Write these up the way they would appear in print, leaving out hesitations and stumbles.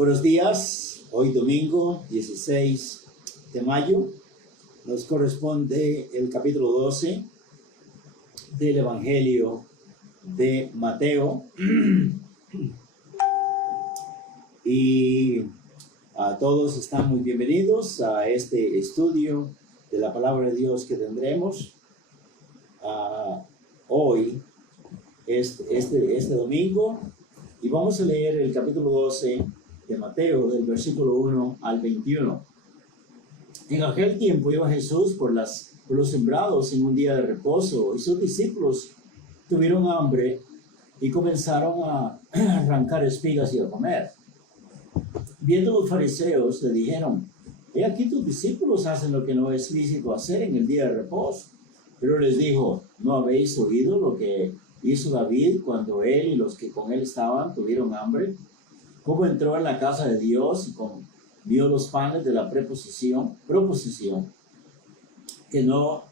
Buenos días, hoy domingo 16 de mayo nos corresponde el capítulo 12 del Evangelio de Mateo y a todos están muy bienvenidos a este estudio de la palabra de Dios que tendremos hoy, este domingo, y vamos a leer el capítulo 12 de Mateo, del versículo 1 al 21. En aquel tiempo iba Jesús por los sembrados en un día de reposo, y sus discípulos tuvieron hambre y comenzaron a arrancar espigas y a comer. Viendo los fariseos, le dijeron: he aquí tus discípulos hacen lo que no es lícito hacer en el día de reposo. Pero les dijo: ¿no habéis oído lo que hizo David cuando él y los que con él estaban tuvieron hambre? Cómo entró en la casa de Dios y comió los panes de la proposición, que no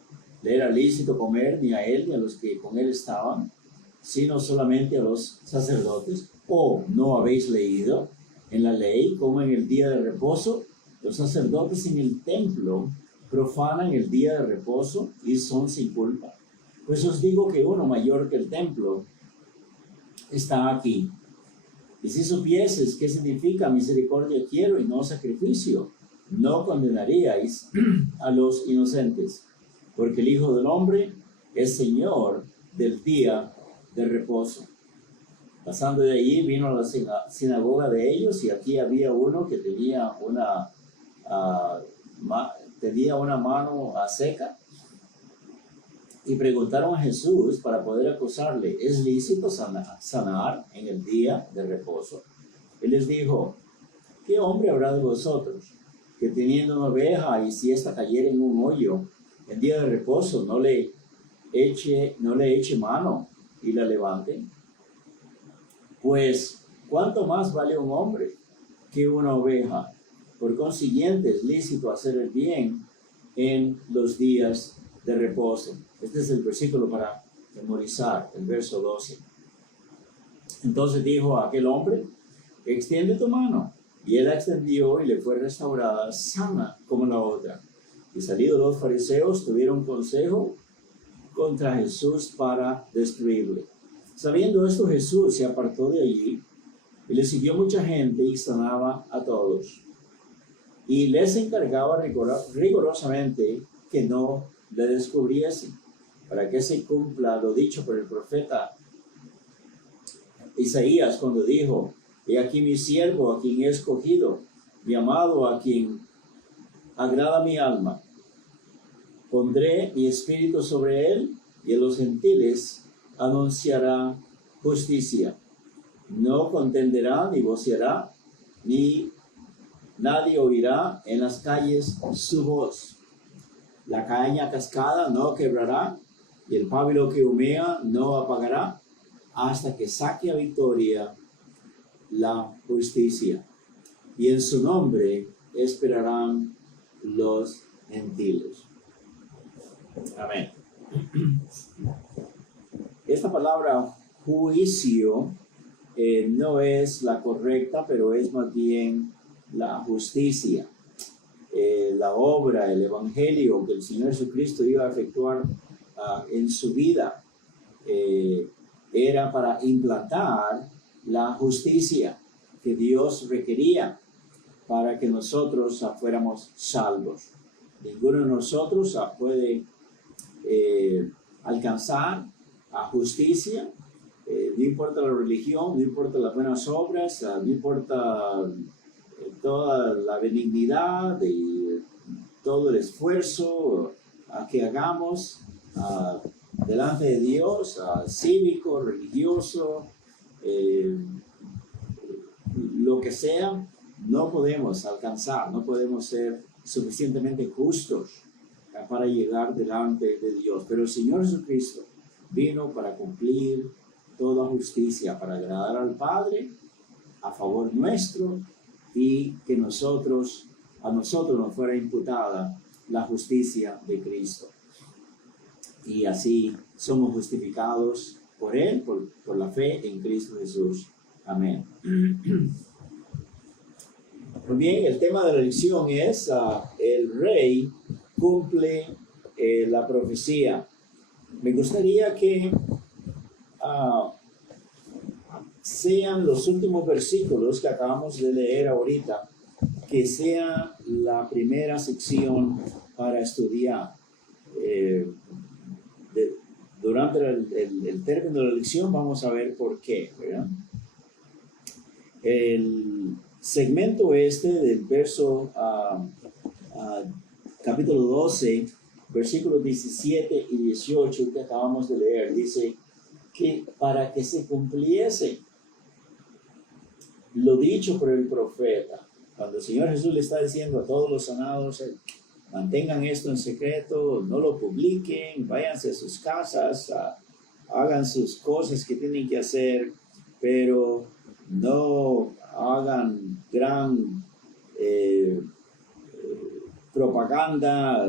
le era lícito comer ni a él ni a los que con él estaban, sino solamente a los sacerdotes. ¿O no habéis leído en la ley cómo en el día de reposo los sacerdotes en el templo profanan el día de reposo y son sin culpa? Pues os digo que uno mayor que el templo está aquí. Y si supieses qué significa misericordia quiero y no sacrificio, no condenaríais a los inocentes, porque el Hijo del Hombre es Señor del día de reposo. Pasando de allí, vino a la sinagoga de ellos, y aquí había uno que tenía una mano seca. Y preguntaron a Jesús para poder acusarle: ¿es lícito sanar en el día de reposo? Él les dijo: ¿qué hombre habrá de vosotros que teniendo una oveja, y si ésta cayera en un hoyo en día de reposo, no le eche mano y la levante? Pues ¿cuánto más vale un hombre que una oveja? Por consiguiente, es lícito hacer el bien en los días de reposo. Este es el versículo para memorizar, el verso 12. Entonces dijo a aquel hombre: extiende tu mano. Y él la extendió y le fue restaurada sana como la otra. Y salidos los fariseos, tuvieron consejo contra Jesús para destruirle. Sabiendo esto, Jesús se apartó de allí, y le siguió mucha gente y sanaba a todos. Y les encargaba rigurosamente que no le descubriesen, para que se cumpla lo dicho por el profeta Isaías cuando dijo: he aquí mi siervo, a quien he escogido, mi amado, a quien agrada mi alma. Pondré mi espíritu sobre él, y a los gentiles anunciará justicia. No contenderá ni voceará, ni nadie oirá en las calles su voz. La caña cascada no quebrará, y el pábilo que humea no apagará, hasta que saque a victoria la justicia. Y en su nombre esperarán los gentiles. Amén. Esta palabra juicio no es la correcta, pero es más bien la justicia. La obra, el evangelio que el Señor Jesucristo iba a efectuar en su vida era para implantar la justicia que Dios requería para que nosotros fuéramos salvos. Ninguno de nosotros puede alcanzar justicia, no importa la religión, no importa las buenas obras, no importa toda la benignidad y todo el esfuerzo que hagamos delante de Dios, cívico, religioso, lo que sea, no podemos alcanzar, no podemos ser suficientemente justos para llegar delante de Dios. Pero el Señor Jesucristo vino para cumplir toda justicia, para agradar al Padre a favor nuestro, y que a nosotros nos fuera imputada la justicia de Cristo. Y así somos justificados por Él, por la fe en Cristo Jesús. Amén. Muy bien, el tema de la lección es el rey cumple la profecía. Me gustaría que sean los últimos versículos que acabamos de leer ahorita, que sea la primera sección para estudiar. Durante el término de la lección vamos a ver por qué, ¿verdad? El segmento del verso capítulo 12, versículos 17 y 18 que acabamos de leer, dice que para que se cumpliese lo dicho por el profeta, cuando el Señor Jesús le está diciendo a todos los sanados, mantengan esto en secreto, no lo publiquen, váyanse a sus casas, hagan sus cosas que tienen que hacer, pero no hagan gran propaganda,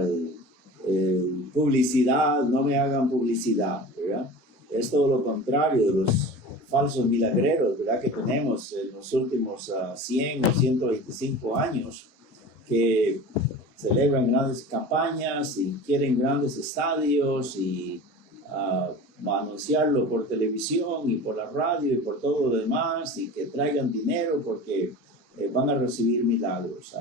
publicidad, no me hagan publicidad, ¿verdad? Es todo lo contrario de los falsos milagreros, ¿verdad? Que tenemos en los últimos 100 o 125 años, que celebran grandes campañas y quieren grandes estadios y anunciarlo por televisión y por la radio y por todo lo demás, y que traigan dinero porque van a recibir milagros.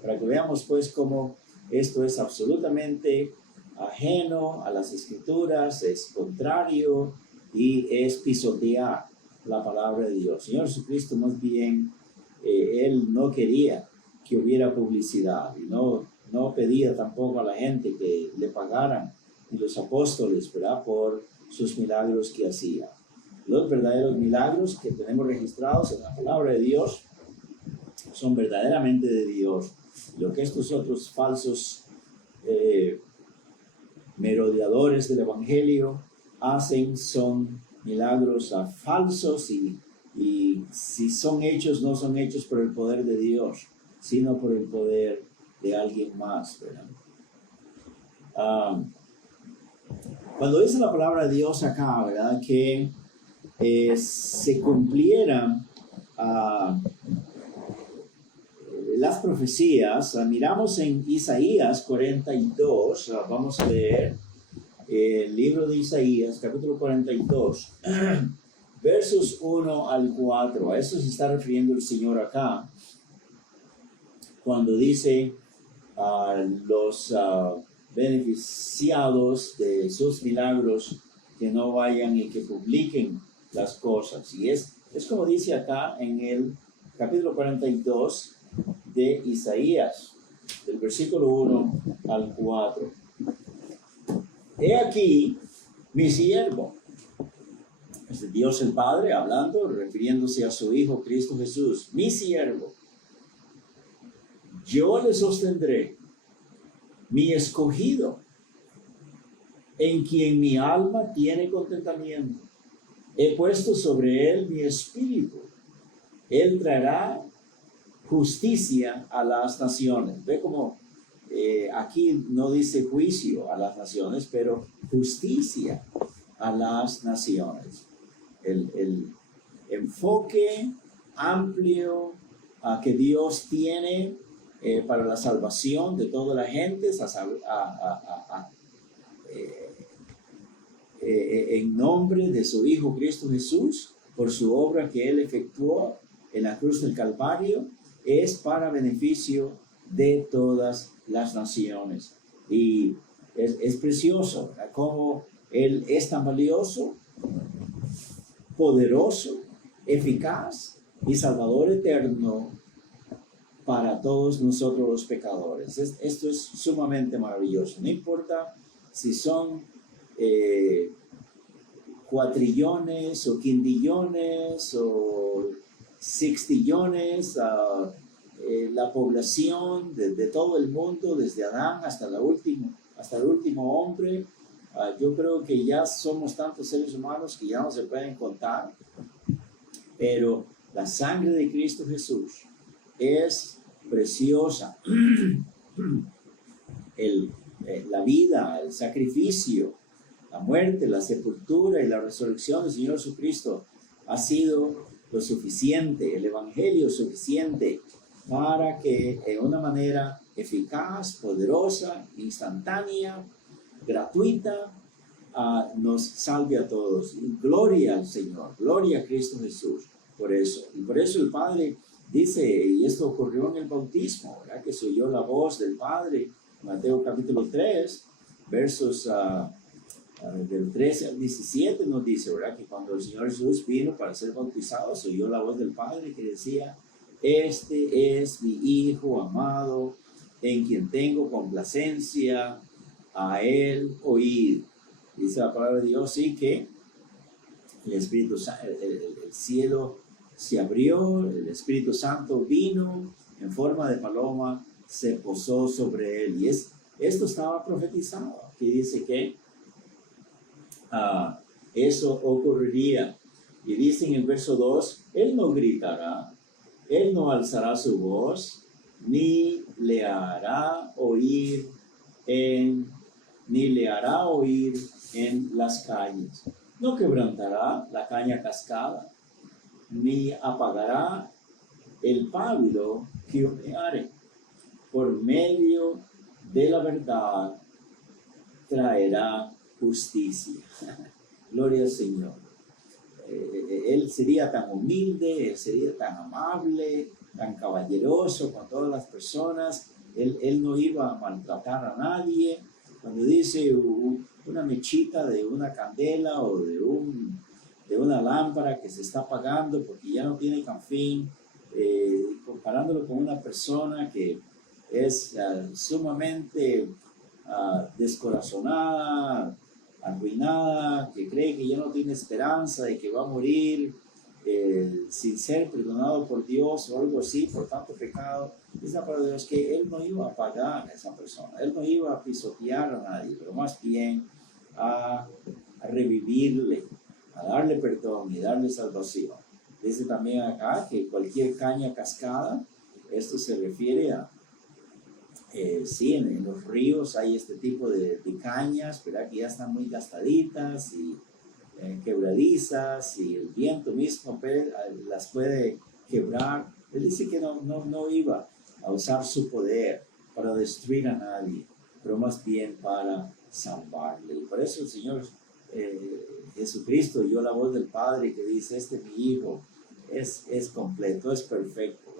Para que veamos pues cómo esto es absolutamente ajeno a las Escrituras, es contrario y es pisotear la palabra de Dios. Señor Jesucristo, más bien, Él no quería que hubiera publicidad y no pedía tampoco a la gente que le pagaran, y los apóstoles, ¿verdad?, por sus milagros que hacía. Los verdaderos milagros que tenemos registrados en la palabra de Dios son verdaderamente de Dios. Lo que estos otros falsos merodeadores del Evangelio hacen son milagros falsos, y si son hechos, no son hechos por el poder de Dios, sino por el poder de alguien más, ¿verdad? Cuando dice la palabra de Dios acá, ¿verdad?, que se cumplieran las profecías, miramos en Isaías 42, vamos a leer el libro de Isaías, capítulo 42, versos 1 al 4. A eso se está refiriendo el Señor acá, cuando dice los beneficiados de sus milagros que no vayan y que publiquen las cosas. Y es como dice acá en el capítulo 42 de Isaías, del versículo 1 al 4. He aquí mi siervo. Es Dios el Padre hablando, refiriéndose a su Hijo Cristo Jesús. Mi siervo. Yo le sostendré, mi escogido, en quien mi alma tiene contentamiento. He puesto sobre él mi espíritu. Él traerá justicia a las naciones. Ve como aquí no dice juicio a las naciones, pero justicia a las naciones. El enfoque amplio que Dios tiene para la salvación de toda la gente, en nombre de su Hijo Cristo Jesús, por su obra que Él efectuó en la cruz del Calvario, es para beneficio de todas las naciones. Y es precioso, ¿verdad?, cómo Él es tan valioso, poderoso, eficaz y salvador eterno para todos nosotros los pecadores. Esto es sumamente maravilloso. No importa si son cuatrillones o quintillones o sextillones, la población de todo el mundo, desde Adán hasta el último hombre. Yo creo que ya somos tantos seres humanos que ya no se pueden contar, pero la sangre de Cristo Jesús es preciosa. La vida, el sacrificio, la muerte, la sepultura y la resurrección del Señor Jesucristo ha sido lo suficiente, el Evangelio suficiente para que en una manera eficaz, poderosa, instantánea, gratuita, nos salve a todos. Y gloria al Señor, gloria a Cristo Jesús por eso. Y por eso el Padre dice, y esto ocurrió en el bautismo, ¿verdad? Que se oyó la voz del Padre, Mateo capítulo 3, versos del 13 al 17 nos dice, ¿verdad? Que cuando el Señor Jesús vino para ser bautizado, se oyó la voz del Padre que decía, este es mi Hijo amado, en quien tengo complacencia, a Él oíd. Dice la palabra de Dios, sí, que el Espíritu Santo, el cielo se abrió, el Espíritu Santo vino en forma de paloma, se posó sobre él. Y esto estaba profetizado. Aquí dice que eso ocurriría. Y dice en el verso 2, él no gritará, él no alzará su voz, ni le hará oír en las calles. No quebrantará la caña cascada, ni apagará el pábilo que humeare. Por medio de la verdad traerá justicia. Gloria al Señor. Él sería tan humilde, él sería tan amable, tan caballeroso con todas las personas. Él no iba a maltratar a nadie. Cuando dice una mechita de una candela o de una lámpara que se está apagando porque ya no tiene canfín, comparándolo con una persona que es sumamente descorazonada, arruinada, que cree que ya no tiene esperanza y que va a morir sin ser perdonado por Dios o algo así, por tanto pecado. Dice la palabra de Dios que Él no iba a pagar a esa persona, Él no iba a pisotear a nadie, pero más bien a revivirle, a darle perdón y darle salvación. Dice también acá que cualquier caña cascada, esto se refiere a sí, en los ríos hay este tipo de cañas, ¿verdad? Que ya están muy gastaditas y quebradizas, y el viento mismo las puede quebrar. Él dice que no iba a usar su poder para destruir a nadie, pero más bien para salvarle. Y por eso el Señor Jesucristo oyó la voz del Padre que dice, este mi Hijo es completo, es perfecto.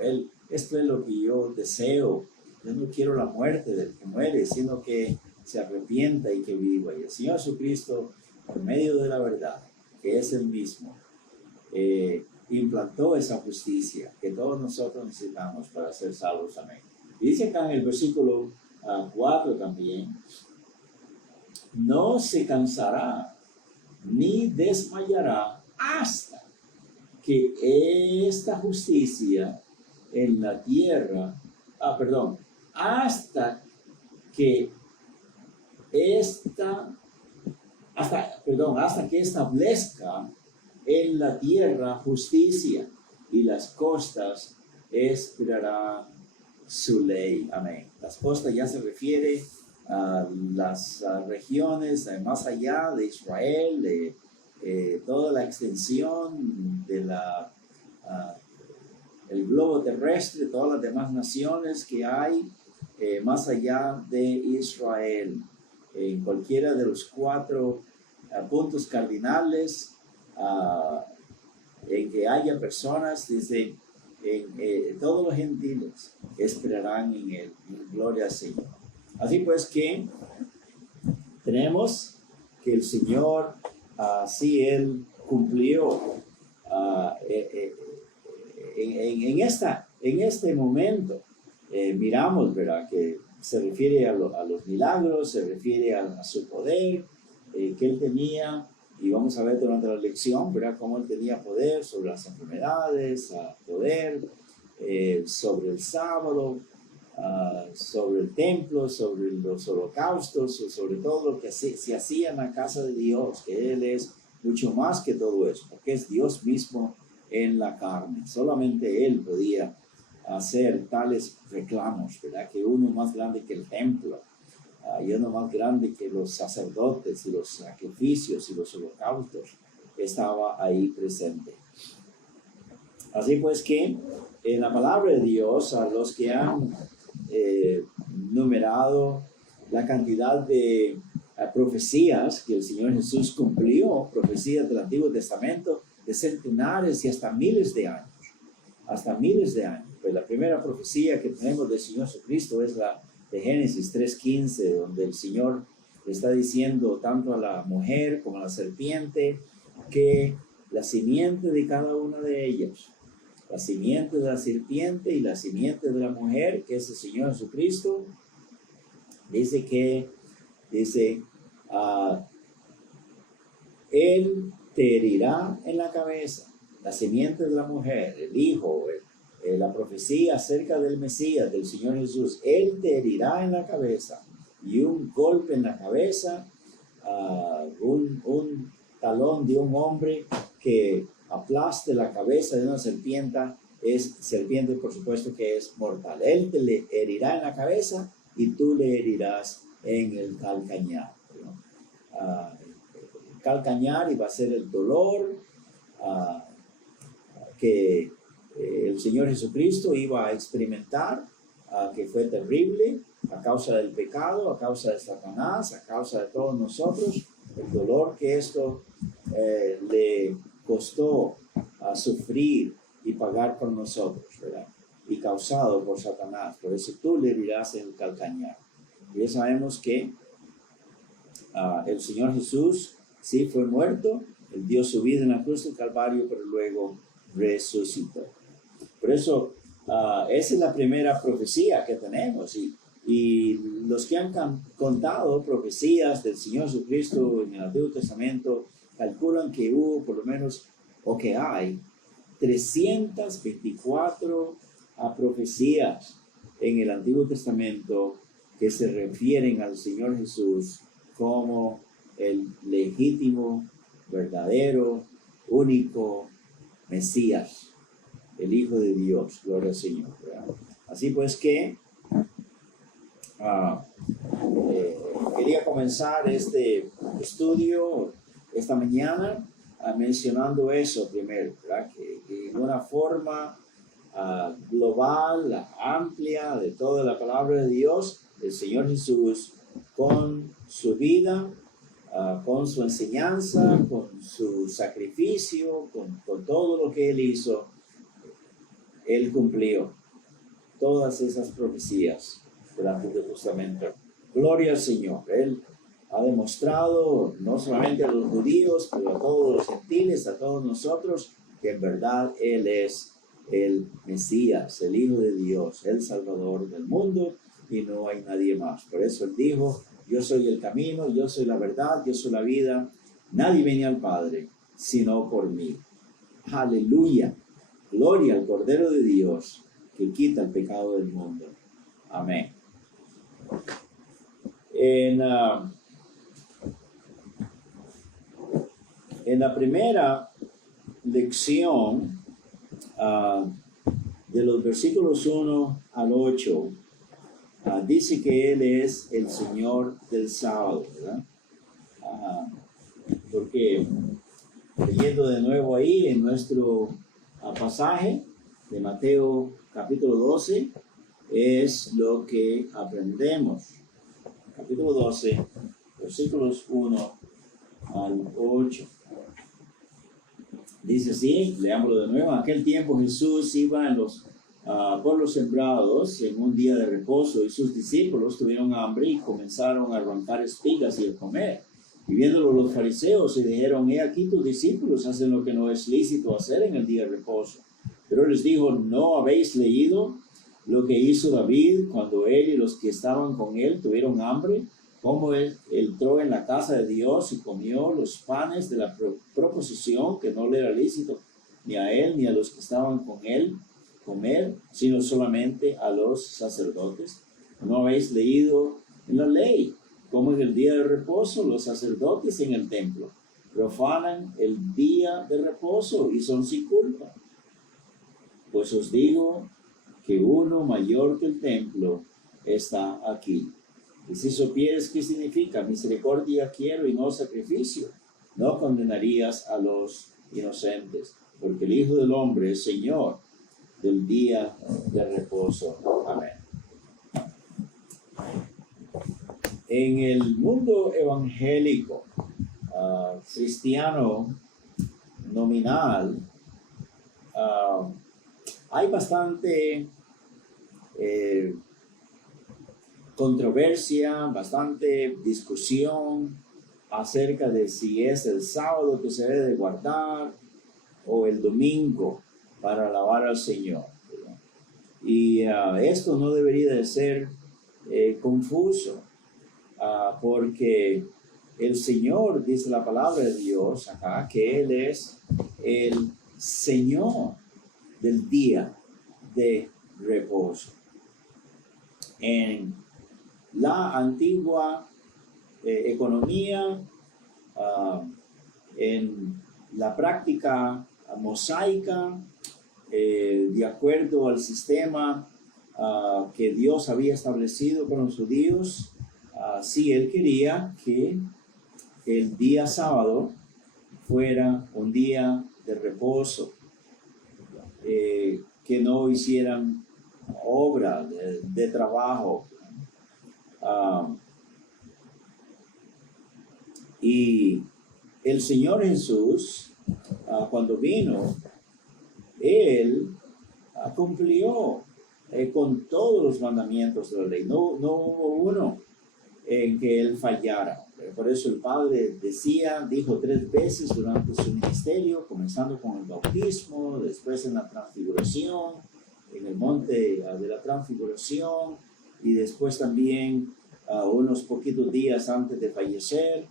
Esto es lo que yo deseo. Yo no quiero la muerte del que muere, sino que se arrepienta y que viva. Y el Señor Jesucristo, por medio de la verdad, que es el mismo, implantó esa justicia que todos nosotros necesitamos para ser salvos. Amén. Y dice acá en el versículo 4 también, no se cansará ni desmayará hasta que esta justicia en la tierra, hasta que establezca en la tierra justicia y las costas esperará su ley. Amén. Las costas ya se refiere a las regiones más allá de Israel, de toda la extensión de el globo terrestre, todas las demás naciones que hay más allá de Israel. En cualquiera de los 4 puntos cardinales en que haya personas, dice, todos los gentiles esperarán en él. Gloria al Señor. Así pues que tenemos que el Señor, si Él cumplió en este momento, miramos, ¿verdad?, que se refiere a los milagros, se refiere a su poder que Él tenía, y vamos a ver durante la lección, ¿verdad?, cómo Él tenía poder sobre las enfermedades, poder sobre el sábado, sobre el templo, sobre los holocaustos, sobre todo lo que se hacía en la casa de Dios, que Él es mucho más que todo eso, porque es Dios mismo en la carne. Solamente Él podía hacer tales reclamos, ¿verdad? Que uno más grande que el templo, y uno más grande que los sacerdotes y los sacrificios y los holocaustos, estaba ahí presente. Así pues que en la palabra de Dios, a los que han numerado la cantidad de profecías que el Señor Jesús cumplió, profecías del Antiguo Testamento, de centenares y hasta miles de años. Hasta miles de años. Pues la primera profecía que tenemos del Señor Jesucristo es la de Génesis 3:15, donde el Señor le está diciendo tanto a la mujer como a la serpiente que la simiente de cada una de ellas, la simiente de la serpiente y la simiente de la mujer, que es el Señor Jesucristo, dice, Él te herirá en la cabeza, la simiente de la mujer, el Hijo, la profecía acerca del Mesías, del Señor Jesús. Él te herirá en la cabeza, y un golpe en la cabeza, un talón de un hombre que aplaste la cabeza de una serpiente, por supuesto que es mortal. Él te le herirá en la cabeza y tú le herirás en el calcañar, ¿no? Calcañar, y va a ser el dolor que el Señor Jesucristo iba a experimentar, que fue terrible a causa del pecado, a causa de Satanás, a causa de todos nosotros, el dolor que esto le costó sufrir y pagar por nosotros, ¿verdad? Y causado por Satanás. Por eso tú le herirás en el calcañar. Y ya sabemos que el Señor Jesús sí fue muerto, Él dio su vida en la cruz del Calvario, pero luego resucitó. Por eso, esa es la primera profecía que tenemos. Y los que han contado profecías del Señor Jesucristo en el Antiguo Testamento calculan que hubo por lo menos, o que hay, 324 profecías en el Antiguo Testamento que se refieren al Señor Jesús como el legítimo, verdadero, único Mesías, el Hijo de Dios. Gloria al Señor, ¿verdad? Así pues que quería comenzar este estudio esta mañana mencionando eso primero, ¿verdad? Que en una forma global, amplia, de toda la palabra de Dios, el Señor Jesús, con su vida, con su enseñanza, con su sacrificio, con todo lo que Él hizo, Él cumplió todas esas profecías del Antiguo Testamento. Gloria al Señor. Él ha demostrado, no solamente a los judíos, pero a todos los gentiles, a todos nosotros, que en verdad Él es el Mesías, el Hijo de Dios, el Salvador del mundo, y no hay nadie más. Por eso Él dijo: yo soy el camino, yo soy la verdad, yo soy la vida. Nadie viene al Padre sino por mí. Aleluya. Gloria al Cordero de Dios que quita el pecado del mundo. Amén. En la primera lección, de los versículos 1 al 8, dice que Él es el Señor del sábado, ¿verdad? Porque leyendo de nuevo ahí en nuestro pasaje de Mateo capítulo 12, es lo que aprendemos. Capítulo 12, versículos 1 al 8. Dice así, leámoslo de nuevo: en aquel tiempo Jesús iba por los sembrados en un día de reposo, y sus discípulos tuvieron hambre y comenzaron a arrancar espigas y a comer. Y viéndolo los fariseos, se dijeron: he aquí tus discípulos hacen lo que no es lícito hacer en el día de reposo. Pero les dijo: ¿no habéis leído lo que hizo David cuando él y los que estaban con él tuvieron hambre? Cómo él entró en la casa de Dios y comió los panes de la proposición, que no le era lícito ni a él ni a los que estaban con él comer, sino solamente a los sacerdotes. ¿No habéis leído en la ley cómo en el día de reposo los sacerdotes en el templo profanan el día de reposo y son sin culpa? Pues os digo que uno mayor que el templo está aquí. Y si supieres qué significa misericordia quiero y no sacrificio, no condenarías a los inocentes, porque el Hijo del Hombre es Señor del día de reposo. Amén. En el mundo evangélico, cristiano nominal, hay bastante controversia, bastante discusión acerca de si es el sábado que se debe de guardar o el domingo para alabar al Señor. Y esto no debería de ser confuso, porque el Señor, dice la palabra de Dios acá, que Él es el Señor del día de reposo. En la antigua economía, en la práctica mosaica, de acuerdo al sistema que Dios había establecido con los judíos, sí, Él quería que el día sábado fuera un día de reposo, que no hicieran obra de trabajo. Y el Señor Jesús, cuando vino, Él cumplió con todos los mandamientos de la ley. No hubo uno en que Él fallara. Por eso el Padre dijo 3 veces durante su ministerio, comenzando con el bautismo, después en la transfiguración, en el monte de la transfiguración, y después también unos poquitos días antes de fallecer,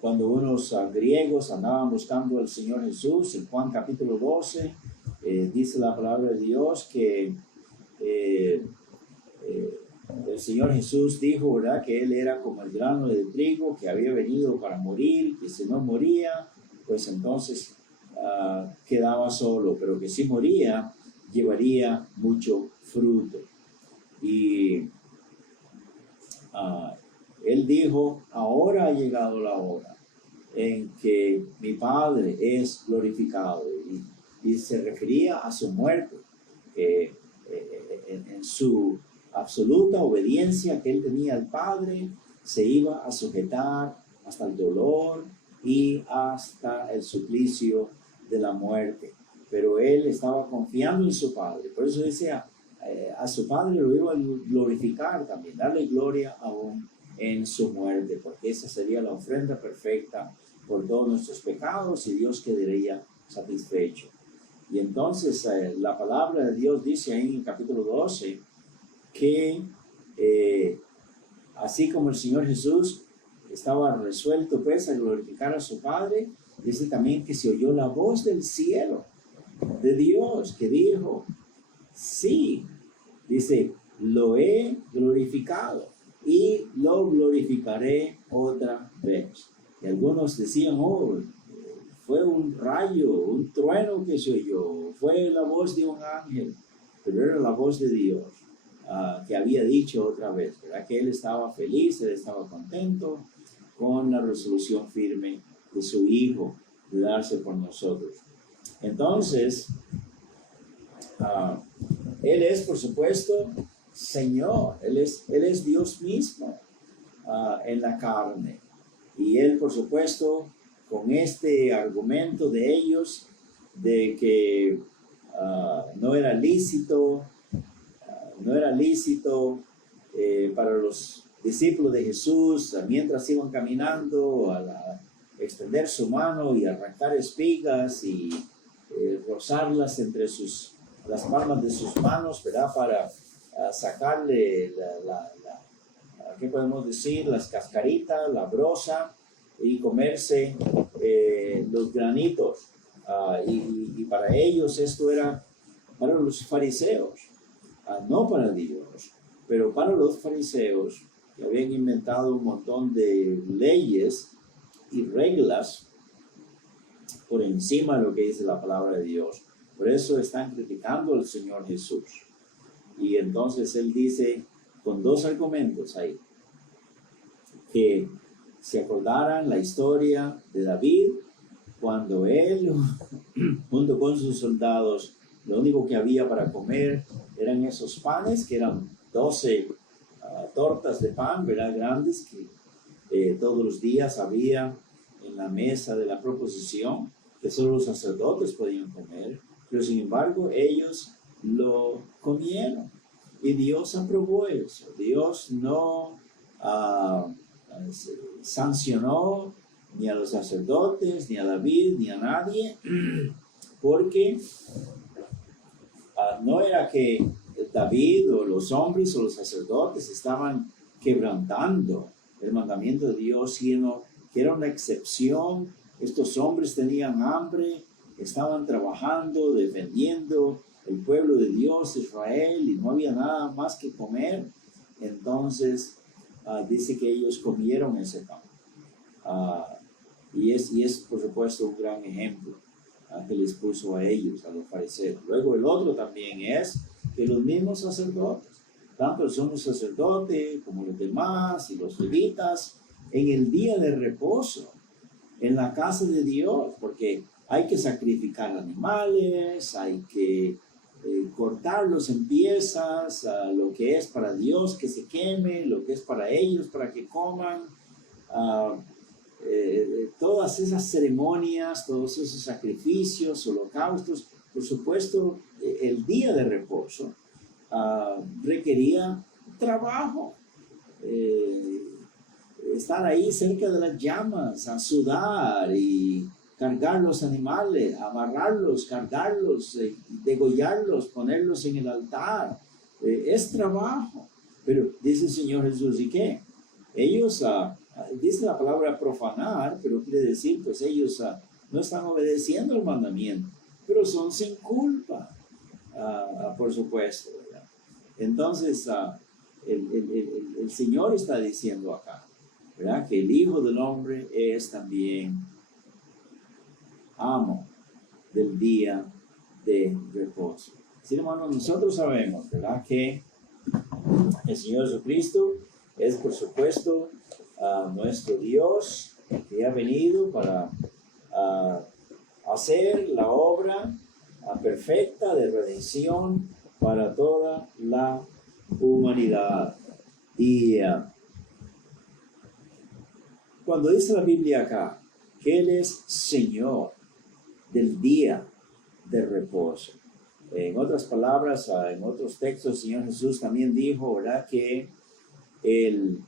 cuando unos griegos andaban buscando al Señor Jesús. En Juan capítulo 12 dice la palabra de Dios que el Señor Jesús dijo, ¿verdad?, que Él era como el grano de trigo que había venido para morir, que si no moría, pues entonces quedaba solo, pero que si moría, llevaría mucho fruto. Y Él dijo, ahora ha llegado la hora en que mi Padre es glorificado. Y se refería a su muerte, en su absoluta obediencia que Él tenía al Padre, se iba a sujetar hasta el dolor y hasta el suplicio de la muerte. Pero Él estaba confiando en su Padre. Por eso decía, a su Padre lo iba a glorificar también, darle gloria aún en su muerte, porque esa sería la ofrenda perfecta por todos nuestros pecados y Dios quedaría satisfecho. Y entonces la palabra de Dios dice ahí en el capítulo 12 que así como el Señor Jesús estaba resuelto pues a glorificar a su Padre, dice también que se oyó la voz del cielo de Dios que dijo, sí, dice, lo he glorificado y lo glorificaré otra vez. Y algunos decían, oh, fue un rayo, un trueno que se oyó, fue la voz de un ángel, pero era la voz de Dios que había dicho otra vez, ¿verdad?, que Él estaba feliz, Él estaba contento con la resolución firme de su Hijo de darse por nosotros. Entonces, Él es, por supuesto, Señor, Él es Dios mismo en la carne. Y Él, por supuesto, con este argumento de ellos, de que no era lícito para los discípulos de Jesús, mientras iban caminando, a extender su mano y arrancar espigas y rozarlas entre las palmas de sus manos, ¿verdad?, para sacarle ¿qué podemos decir?, las cascaritas, la brosa, y comerse los granitos. Y para ellos esto era para los fariseos, no para Dios, pero para los fariseos, que habían inventado un montón de leyes y reglas por encima de lo que dice la palabra de Dios. Por eso están criticando al Señor Jesús. Y entonces Él dice, con 2 argumentos ahí, que se acordaran la historia de David, cuando él, junto con sus soldados, lo único que había para comer eran esos panes, que eran 12 tortas de pan, ¿verdad? Grandes, que todos los días había en la mesa de la proposición, que solo los sacerdotes podían comer, pero sin embargo ellos lo comieron. Y Dios aprobó eso. Dios no sancionó ni a los sacerdotes, ni a David, ni a nadie, porque no era que David o los hombres o los sacerdotes estaban quebrantando el mandamiento de Dios, sino que era una excepción. Estos hombres tenían hambre, estaban trabajando, defendiendo el pueblo de Dios, Israel, y no había nada más que comer. Entonces dice que ellos comieron ese pan. Y es por supuesto un gran ejemplo que les puso a ellos, a los fariseos. Luego el otro también es que los mismos sacerdotes, tanto el sumo sacerdote como los demás y los levitas, en el día de reposo, en la casa de Dios, porque hay que sacrificar animales, hay que cortarlos en piezas, lo que es para Dios que se queme, lo que es para ellos para que coman, todas esas ceremonias, todos esos sacrificios, holocaustos. Por supuesto, el día de reposo requería trabajo, estar ahí cerca de las llamas, a sudar y cargar los animales, amarrarlos, cargarlos, degollarlos, ponerlos en el altar. Es trabajo. Pero dice el Señor Jesús, ¿y qué? Ellos, dice la palabra profanar, pero quiere decir, pues ellos no están obedeciendo el mandamiento, pero son sin culpa, por supuesto, ¿verdad? Entonces, el Señor está diciendo acá, ¿verdad? Que el Hijo del Hombre es también amo del día de reposo. Sí, hermano, nosotros sabemos, ¿verdad? Que el Señor Jesucristo es, por supuesto, nuestro Dios, que ha venido para hacer la obra perfecta de redención para toda la humanidad. Y cuando dice la Biblia acá que Él es Señor del día de reposo, en otras palabras, en otros textos, el Señor Jesús también dijo, ¿verdad?, que el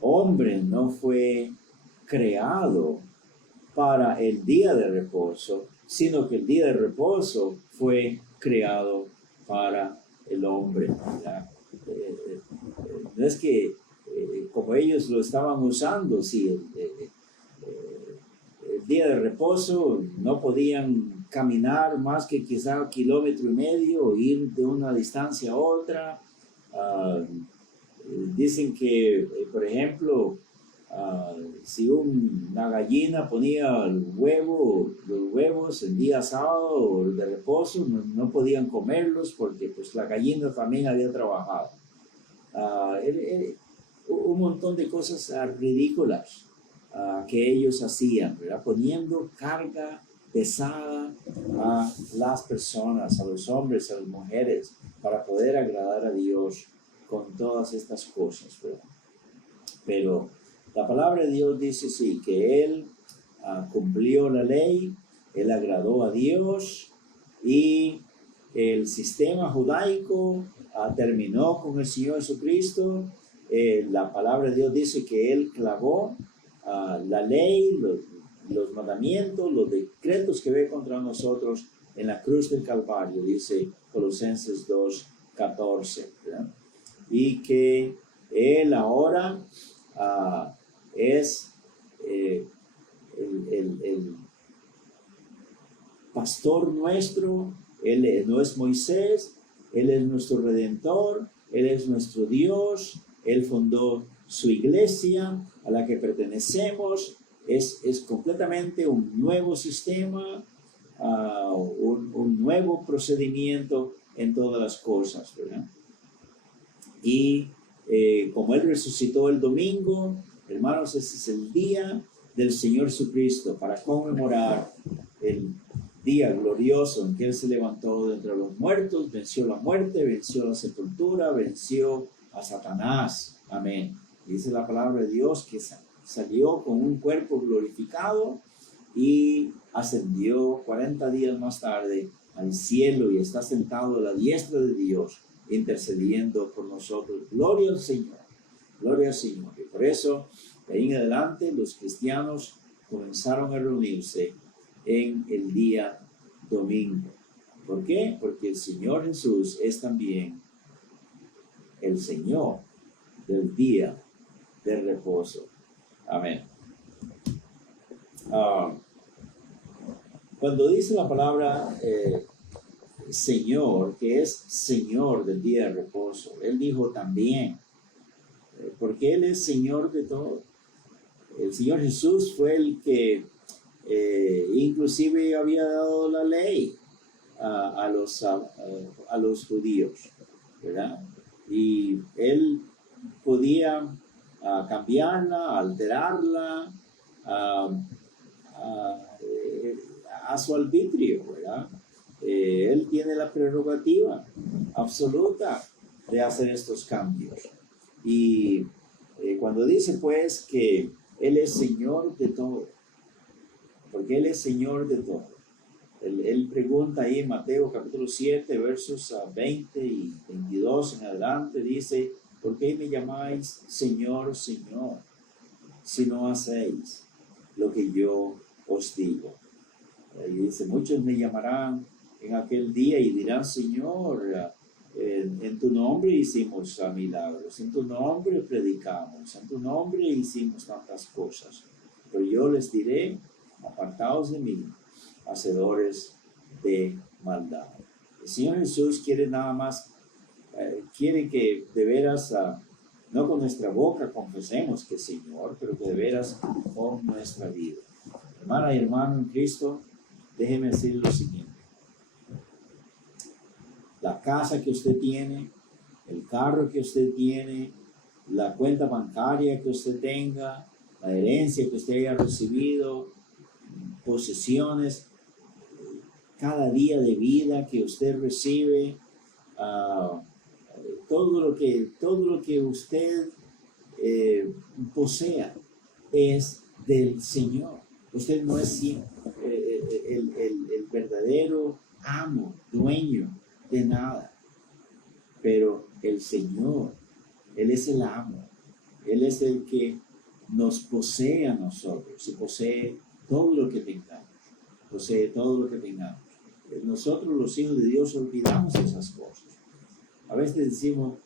hombre no fue creado para el día de reposo, sino que el día de reposo fue creado para el hombre, ¿verdad? No es que como ellos lo estaban usando, sí, el día de reposo no podían caminar más que quizá 1,5 kilómetros o ir de una distancia a otra. Dicen que, por ejemplo, si una gallina ponía los huevos en día sábado de reposo, no podían comerlos porque pues la gallina también había trabajado. Un montón de cosas ridículas que ellos hacían, ¿verdad? Poniendo carga pesada a las personas, a los hombres, a las mujeres, para poder agradar a Dios con todas estas cosas, ¿verdad? Pero la palabra de Dios dice sí, que Él cumplió la ley, Él agradó a Dios, y el sistema judaico terminó con el Señor Jesucristo. La palabra de Dios dice que Él clavó la ley, los mandamientos, los decretos que ve contra nosotros en la cruz del Calvario, dice Colosenses 2:14, ¿verdad? Y que Él ahora es el pastor nuestro. Él no es Moisés, Él es nuestro Redentor, Él es nuestro Dios. Él fundó su iglesia a la que pertenecemos. Es completamente un nuevo sistema, un nuevo procedimiento en todas las cosas, ¿verdad? Y como Él resucitó el domingo, hermanos, ese es el día del Señor Jesucristo para conmemorar el día glorioso en que Él se levantó de entre los muertos, venció la muerte, venció la sepultura, venció a Satanás. Amén. Dice la palabra de Dios que salió con un cuerpo glorificado y ascendió 40 días más tarde al cielo y está sentado a la diestra de Dios intercediendo por nosotros. Gloria al Señor, gloria al Señor. Y por eso, de ahí en adelante, los cristianos comenzaron a reunirse en el día domingo. ¿Por qué? Porque el Señor Jesús es también el Señor del día de reposo. Amén. Cuando dice la palabra Señor, que es Señor del día de reposo, Él dijo también, porque Él es Señor de todo. El Señor Jesús fue el que inclusive había dado la ley a los judíos, ¿verdad? Y Él podía cambiarla, alterarla a su arbitrio, ¿verdad? Él tiene la prerrogativa absoluta de hacer estos cambios. Y cuando dice pues que Él es Señor de todo, porque Él es Señor de todo. Él pregunta ahí en Mateo capítulo 7, versos 20 y 22 en adelante, dice, ¿por qué me llamáis Señor, Señor, si no hacéis lo que yo os digo? Y dice, muchos me llamarán en aquel día y dirán, Señor, en tu nombre hicimos milagros, en tu nombre predicamos, en tu nombre hicimos tantas cosas. Pero yo les diré, apartaos de mí, hacedores de maldad. El Señor Jesús quiere nada más, quiere que de veras, no con nuestra boca confesemos que es Señor, pero que de veras con nuestra vida. Hermana y hermano en Cristo, déjeme decir lo siguiente. La casa que usted tiene, el carro que usted tiene, la cuenta bancaria que usted tenga, la herencia que usted haya recibido, posesiones, cada día de vida que usted recibe, todo lo que usted posea es del Señor. Usted no es el verdadero amo, dueño de nada, pero el Señor, Él es el amo, Él es el que nos posee a nosotros y posee todo lo que tengamos, posee todo lo que tengamos. Nosotros los hijos de Dios olvidamos esas cosas. A veces decimos,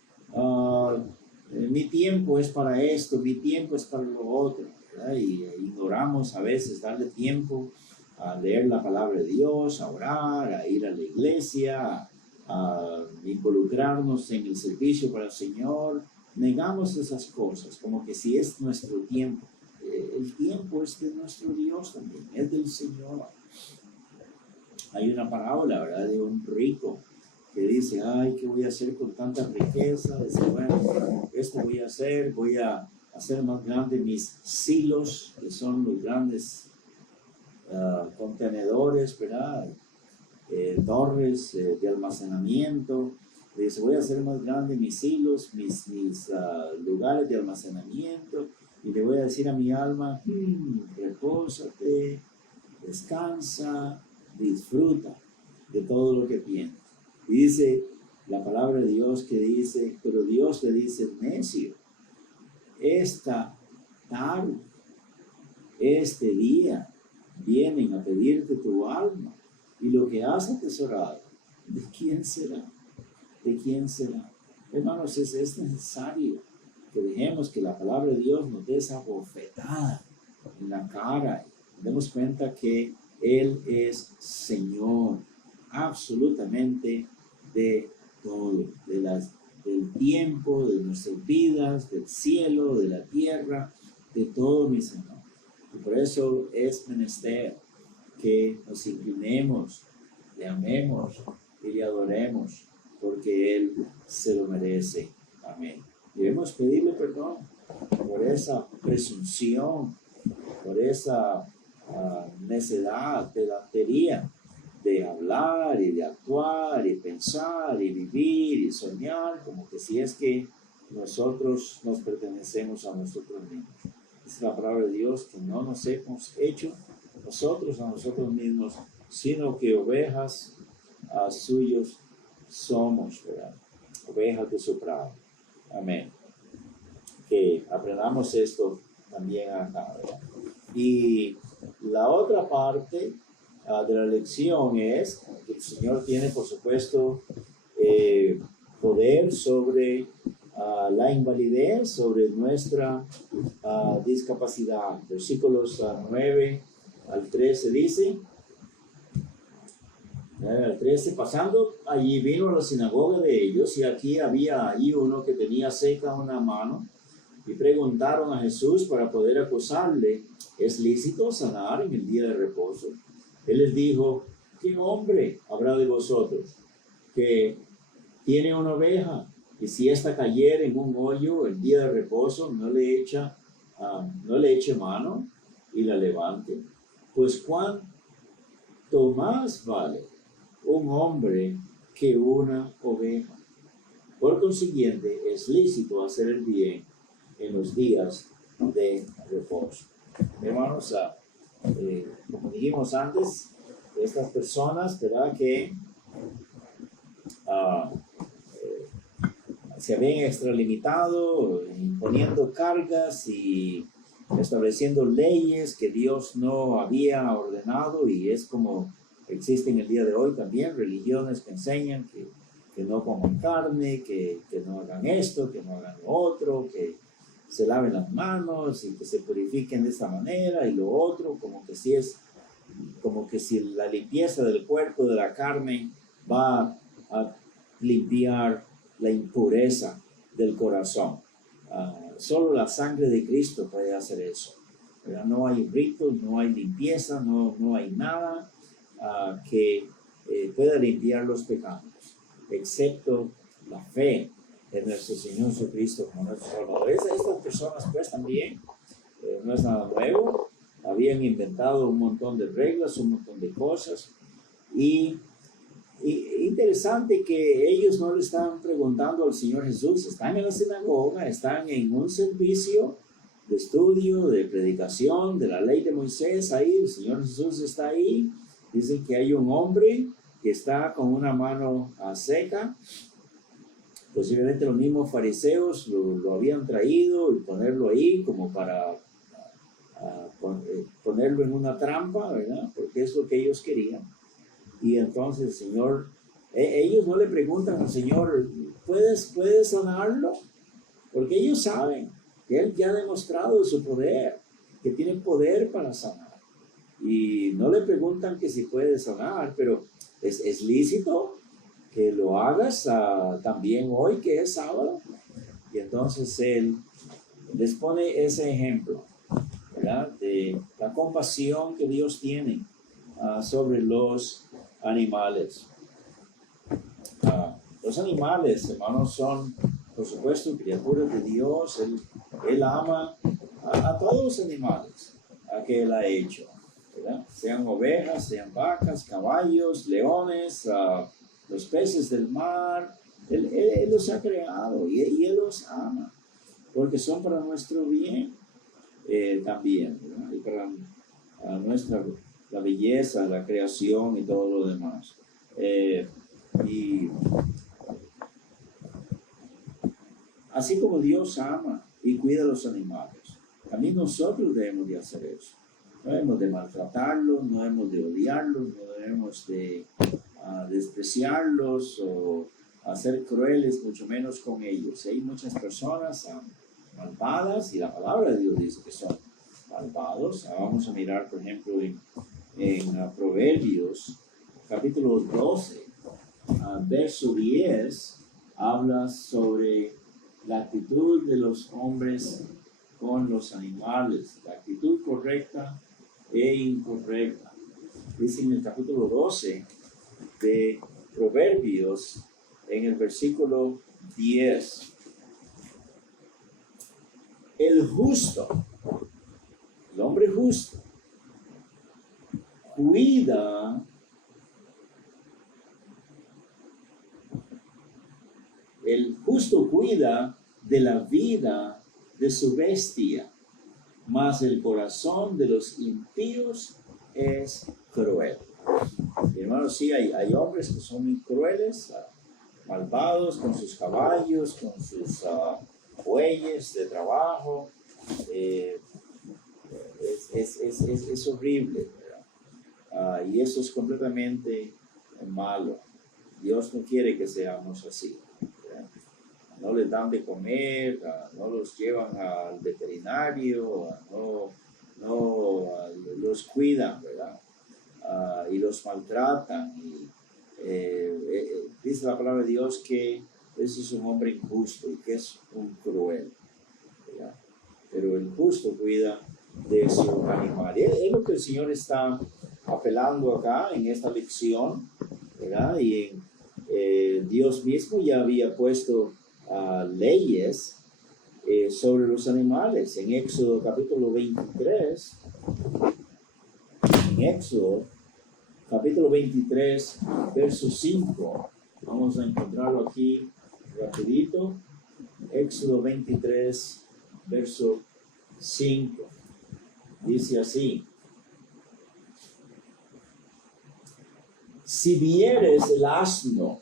mi tiempo es para esto, mi tiempo es para lo otro, ¿verdad? Y ignoramos a veces darle tiempo a leer la palabra de Dios, a orar, a ir a la iglesia, a involucrarnos en el servicio para el Señor. Negamos esas cosas, como que si es nuestro tiempo. El tiempo es de nuestro Dios también, es del Señor. Hay una parábola, ¿verdad?, de un rico que dice, ay, ¿qué voy a hacer con tanta riqueza? Dice, bueno, esto voy a hacer más grandes mis silos, que son los grandes contenedores, ¿verdad? Torres de almacenamiento. Dice, voy a hacer más grandes mis silos, mis lugares de almacenamiento, y le voy a decir a mi alma, repósate, descansa, disfruta de todo lo que tienes. Y dice la palabra de Dios que dice, pero Dios le dice, necio, esta tarde, este día, vienen a pedirte tu alma, y lo que has atesorado, ¿de quién será? ¿De quién será? Hermanos, es necesario que dejemos que la palabra de Dios nos dé esa bofetada en la cara. Demos cuenta que Él es Señor absolutamente de todo, del tiempo, de nuestras vidas, del cielo, de la tierra, de todo, mis hermanos. Y por eso es menester que nos inclinemos, le amemos y le adoremos, porque Él se lo merece. Amén. Debemos pedirle perdón por esa presunción por esa necedad, pedantería de hablar y de actuar y pensar y vivir y soñar, como que si es que nosotros nos pertenecemos a nosotros mismos. Es la palabra de Dios, que no nos hemos hecho nosotros a nosotros mismos, sino que ovejas suyos somos, ¿verdad? Ovejas de su prado. Amén. Que aprendamos esto también acá, ¿verdad? Y la otra parte de la lección es que el Señor tiene, por supuesto, poder sobre la invalidez, sobre nuestra discapacidad. Versículos 9 al 13 dice, 9 al 13, pasando allí vino a la sinagoga de ellos, y aquí había ahí uno que tenía seca una mano, y preguntaron a Jesús para poder acusarle, ¿es lícito sanar en el día de reposo? Él les dijo, ¿qué hombre habrá de vosotros que tiene una oveja, y si ésta cayere en un hoyo el día de reposo, no le eche mano y la levante? Pues cuánto más vale un hombre que una oveja. Por consiguiente, es lícito hacer el bien en los días de reposo. Hermanos, como dijimos antes, estas personas, ¿verdad?, que se habían extralimitado, imponiendo cargas y estableciendo leyes que Dios no había ordenado, y es como existen el día de hoy también religiones que enseñan que no coman carne, que no hagan esto, que no hagan lo otro, que se laven las manos y que se purifiquen de esta manera y lo otro, como que si la limpieza del cuerpo, de la carne, va a limpiar la impureza del corazón. Solo la sangre de Cristo puede hacer eso, ¿verdad? No hay ritos, no hay limpieza, no hay nada que pueda limpiar los pecados, excepto la fe en nuestro Señor Jesucristo como nuestro Salvador. Estas personas pues también, no es nada nuevo, habían inventado un montón de reglas, un montón de cosas, y interesante que ellos no le estaban preguntando al Señor Jesús. Están en la sinagoga, están en un servicio de estudio, de predicación de la ley de Moisés. Ahí el Señor Jesús está ahí. Dice que hay un hombre que está con una mano seca. Posiblemente los mismos fariseos lo habían traído y ponerlo ahí como para ponerlo en una trampa, ¿verdad? Porque es lo que ellos querían. Y entonces el Señor, ellos no le preguntan al Señor, ¿puedes sanarlo? Porque ellos saben que Él ya ha demostrado su poder, que tiene poder para sanar. Y no le preguntan que si puede sanar, pero es lícito que lo hagas también hoy, que es sábado. Y entonces Él les pone ese ejemplo, ¿verdad?, de la compasión que Dios tiene sobre los animales. Los animales, hermanos, son, por supuesto, criaturas de Dios. Él ama a todos los animales que Él ha hecho, ¿verdad? Sean ovejas, sean vacas, caballos, leones, los peces del mar. Él los ha creado y Él los ama, porque son para nuestro bien también, ¿verdad? Y para la belleza, la creación y todo lo demás. Y así como Dios ama y cuida a los animales, también nosotros debemos de hacer eso. No debemos de maltratarlos, no debemos de odiarlos, no debemos de despreciarlos o ser crueles, mucho menos con ellos. Hay muchas personas malvadas, y la palabra de Dios dice que son malvados. Vamos a mirar, por ejemplo, en Proverbios, capítulo 12, verso 10, habla sobre la actitud de los hombres con los animales, la actitud correcta e incorrecta. Dice en el capítulo 12 de Proverbios, en el versículo 10, el hombre justo justo cuida de la vida de su bestia, mas el corazón de los impíos es cruel. Hermanos, sí, hay hombres que son muy crueles, malvados con sus caballos, con sus bueyes de trabajo. Es horrible, ¿verdad? Y eso es completamente malo. Dios no quiere que seamos así, ¿verdad? No les dan de comer, no los llevan al veterinario, no los cuidan, ¿verdad? Y los maltratan. Dice la palabra de Dios que ese es un hombre injusto y que es un cruel, ¿verdad? Pero el justo cuida de su animal. Es lo que el Señor está apelando acá en esta lección, ¿verdad? Y Dios mismo ya había puesto leyes sobre los animales. En Éxodo capítulo 23, verso 5, vamos a encontrarlo aquí rapidito. Éxodo 23, verso 5, dice así: si vieres el asno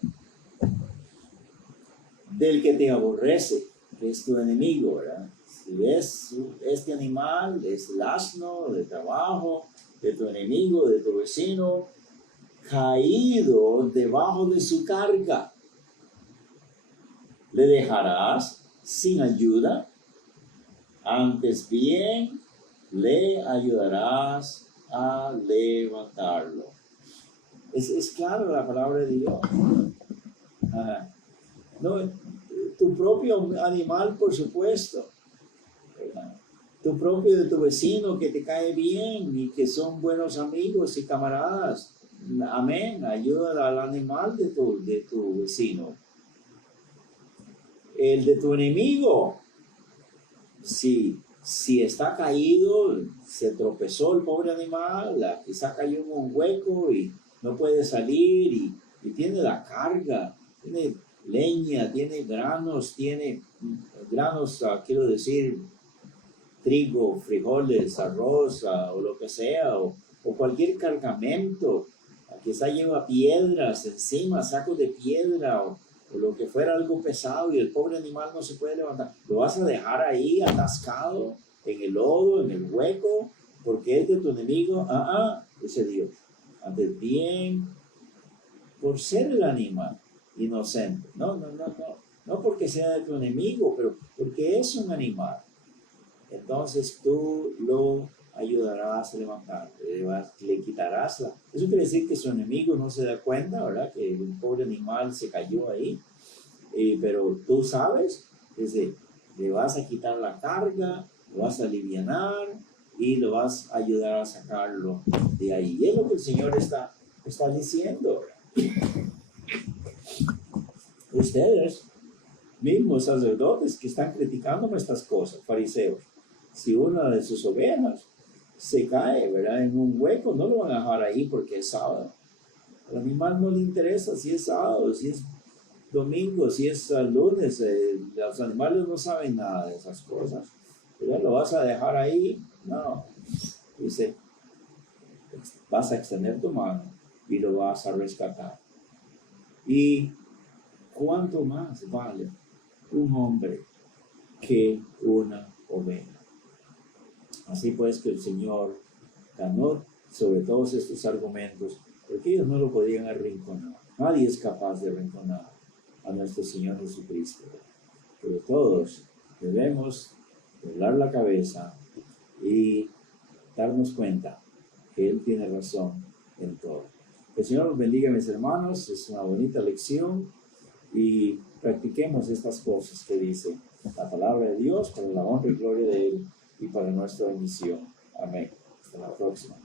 del que te aborrece, que es tu enemigo, ¿verdad? Si ves este animal, es el asno de trabajo, de tu enemigo, de tu vecino, caído debajo de su carga, ¿le dejarás sin ayuda? Antes bien, le ayudarás a levantarlo. Es claro la palabra de Dios. No, tu propio animal, por supuesto, ¿verdad? Tu propio, de tu vecino que te cae bien y que son buenos amigos y camaradas. Amén. Ayuda al animal de tu vecino. El de tu enemigo, si está caído, se tropezó el pobre animal, quizá cayó en un hueco y no puede salir y tiene la carga, tiene leña, tiene granos, quiero decir, trigo, frijoles, arroz o lo que sea, o cualquier cargamento, quizá lleva piedras encima, sacos de piedra o lo que fuera, algo pesado, y el pobre animal no se puede levantar. ¿Lo vas a dejar ahí atascado en el lodo, en el hueco, porque es de tu enemigo? Dice Dios. Antes bien, por ser el animal inocente, no porque sea de tu enemigo, pero porque es un animal, entonces tú lo ayudarás a levantar, le quitarás eso quiere decir que su enemigo no se da cuenta, ¿verdad? Que el pobre animal se cayó ahí, pero tú sabes, le vas a quitar la carga, lo vas a alivianar y lo vas a ayudar a sacarlo de ahí. Y es lo que el Señor está diciendo, ¿verdad? Ustedes mismos sacerdotes que están criticando estas cosas, fariseos, si una de sus ovejas se cae, ¿verdad?, en un hueco, no lo van a dejar ahí porque es sábado. Al animal no le interesa si es sábado, si es domingo, si es lunes. Los animales no saben nada de esas cosas, ¿verdad? ¿Lo vas a dejar ahí? No. Dice, vas a extender tu mano y lo vas a rescatar. Y ¿cuánto más vale un hombre que una oveja? Así pues que el Señor ganó sobre todos estos argumentos, porque ellos no lo podían arrinconar. Nadie es capaz de arrinconar a nuestro Señor Jesucristo. Pero todos debemos doblar la cabeza y darnos cuenta que Él tiene razón en todo. El Señor los bendiga, mis hermanos. Es una bonita lección y practiquemos estas cosas que dice la palabra de Dios para la honra y gloria de Él y para nuestra bendición. Amén. Hasta la próxima.